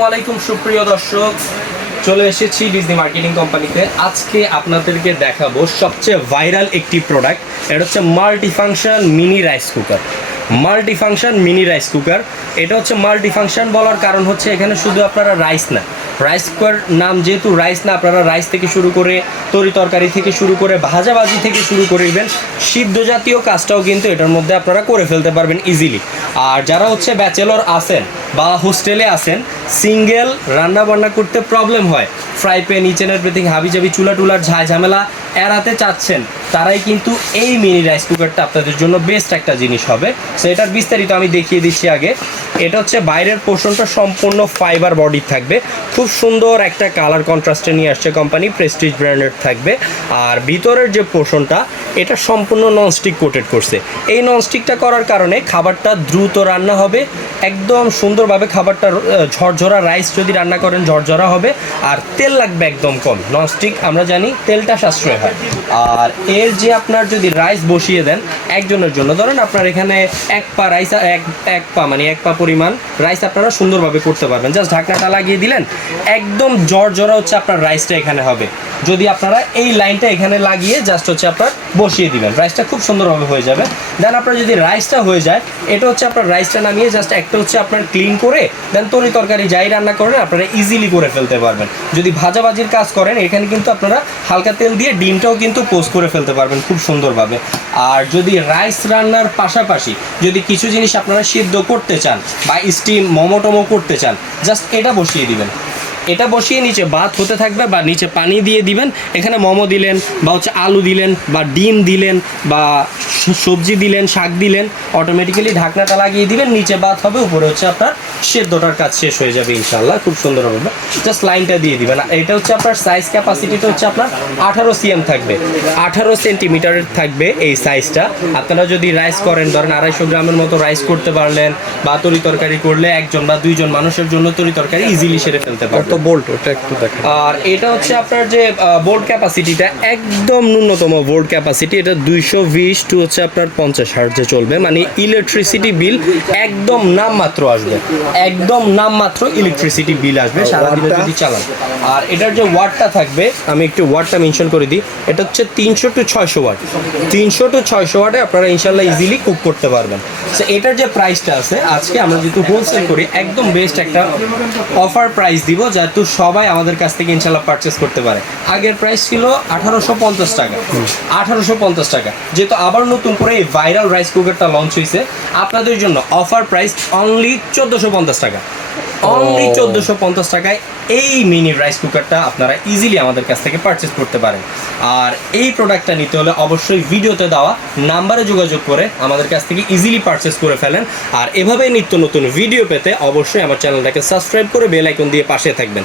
আসসালামাইকুম সুপ্রিয় দর্শক। চলে এসেছি ডিজনি মার্কেটিং কোম্পানিতে আজকে আপনাদেরকে দেখাবো সবচেয়ে ভাইরাল একটি প্রোডাক্ট এটা হচ্ছে multi function mini rice cooker multi function mini rice cooker এটা হচ্ছে মাল্টি ফাংশন বলার কারণ হচ্ছে এখানে শুধু আপনারা রাইস না। রাইস কুকার নাম যেহেতু রাইস না, আপনারা রাইস থেকে শুরু করে তরি তরকারি থেকে শুরু করে ভাজাভাজি থেকে শুরু করে ইভেন সিদ্ধ জাতীয় কাজটাও কিন্তু এটার মধ্যে আপনারা করে ফেলতে পারবেন ইজিলি আর যারা হচ্ছে ব্যাচেলর আছেন বা হোস্টেলে আসেন সিঙ্গেল রান্না বান্না করতে প্রবলেম হয়। ফ্রাই প্যান ইচেন হাবি জাবি চুলা টুলার ঝাঁ ঝামেলা এড়াতে চাচ্ছেন। তারাই কিন্তু এই মিনি রাইস কুকারটা আপনাদের জন্য বেস্ট একটা জিনিস হবে। সো এটার বিস্তারিত আমি দেখিয়ে দিচ্ছি আগে। এটা হচ্ছে বাইরের পোর্শনটা সম্পূর্ণ ফাইবার বডি থাকবে। খুব সুন্দর একটা কালার কন্ট্রাস্টে নিয়ে আসছে কোম্পানি প্রেস্টিজ ব্র্যান্ডের থাকবে। আর ভিতরের যে পোর্শনটা এটা সম্পূর্ণ ননস্টিক কোটেড করছে। এই ননস্টিকটা করার কারণে খাবারটা দ্রুত রান্না হবে। একদম সুন্দরভাবে খাবারটা ঝরঝরা রাইস যদি রান্না করেন, ঝরঝরা হবে। আর তেল লাগবে একদম কম। ননস্টিক আমরা জানি তেলটা সাশ্রয় হয়। আর এর যে আপনার যদি রাইস বসিয়ে দেন, একজনের জন্য, ধরেন আপনার এখানে এক পা রাইস এক এক পা মানে এক পা পরিমাণ রাইস আপনারা সুন্দরভাবে করতে পারবেন। জাস্ট ঢাকনাটা লাগিয়ে দিলেন, একদম ঝরঝরা হচ্ছে আপনার রাইসটা এখানে হবে। যদি আপনারা এই লাইনটা এখানে লাগিয়ে জাস্ট হচ্ছে আপনার বসিয়ে দিবেন। রাইসটা খুব সুন্দরভাবে হয়ে যাবে। দেন আপনার যদি রাইসটা হয়ে যায়, এটা হচ্ছে আপনার রাইসটা নামিয়ে জাস্ট একটা হচ্ছে আপনার ক্লিন করে দেন তরি তরকারি যাই রান্না করেন, আপনারা ইজিলি করে ফেলতে পারবেন। যদি ভাজাভাজির কাজ করেন, এখানে কিন্তু আপনারা হালকা তেল দিয়ে ডিমটাও কিন্তু পোস্ট করে ফেলতে পারবেন খুব সুন্দরভাবে। আর যদি রাইস রান্নার পাশাপাশি যদি কিছু জিনিস আপনারা সিদ্ধ করতে চান বা স্টিম মোমো টোমো করতে চান জাস্ট এটা বসিয়ে দিবেন। এটা বসিয়ে নিচে ভাত হতে থাকবে বা নিচে পানি দিয়ে দিবেন। এখানে মোমো দিলেন বা হচ্ছে আলু দিলেন বা ডিম দিলেন বা সবজি দিলেন, শাক দিলেন অটোমেটিক্যালি ঢাকনাটা লাগিয়ে দিবেন, নিচে ভাত হবে, উপরে হচ্ছে আপনার সেদ্ধটার কাজ শেষ হয়ে যাবে ইনশাল্লাহ খুব সুন্দর হবে। জাস্ট লাইনটা দিয়ে দিবেন। এটা হচ্ছে আপনার সাইজ ক্যাপাসিটিটা হচ্ছে আপনার আঠারো সিএম থাকবে। আঠারো সেন্টিমিটারের থাকবে এই সাইজটা আপনারা যদি রাইস করেন ধরেন আড়াইশো গ্রামের মতো রাইস করতে পারলেন বা তরি তরকারি করলে একজন বা দুইজন মানুষের জন্য তরি তরকারি ইজিলি সেরে ফেলতে পারবেন। কত বোল্ট ওটা একটু দেখেন। আর এটা হচ্ছে আপনার যে বোল্ড ক্যাপাসিটিটা একদম ন্যূনতম বোল্ড ক্যাপাসিটি এটা দুইশো বিশ টু হচ্ছে আপনার পঞ্চাশ হার্জে চলবে। মানে ইলেকট্রিসিটি বিল একদম নামমাত্র আসবে। একদম নামমাত্র ইলেকট্রিসিটি বিল আসবে সারাদিনে? যদি চালান। আর এটার যে ওয়াটটা থাকবে আমি একটু ওয়াটটা মেনশন করে দিই এটা হচ্ছে তিনশো টু ছয়শো ওয়াট তিনশো টু ছয়শো ওয়াটে আপনারা ইনশাল্লাহ ইজিলি কুক করতে পারবেন। এটার যে প্রাইসটা আছে, আজকে আমরা যেহেতু হোলসেল করি, একদম বেস্ট একটা অফার প্রাইস দিব যেহেতু সবাই আমাদের কাছ থেকে ইনশাল্লাহ পারচেস করতে পারে। আগের প্রাইস ছিল আঠারোশো পঞ্চাশ টাকা। আঠারোশো পঞ্চাশ টাকা। যেহেতু আবার নতুন করে এই ভাইরাল রাইস কুকারটা লঞ্চ হয়েছে আপনাদের জন্য অফার প্রাইস অনলি চোদ্দোশো পঞ্চাশ টাকা। অনলি চোদ্দোশো পঞ্চাশ টাকায় এই মিনি রাইস কুকারটা আপনারা ইজিলি আমাদের কাছ থেকে পারচেস করতে পারেন। আর এই প্রোডাক্টটা নিতে হলে অবশ্যই ভিডিওতে দেওয়া নাম্বারে যোগাযোগ করে আমাদের কাছ থেকে ইজিলি পারচেস করে ফেলেন। আর এভাবেই নিত্য নতুন ভিডিও পেতে অবশ্যই আমার চ্যানেলটাকে সাবস্ক্রাইব করে বেল আইকন দিয়ে পাশে থাকবেন।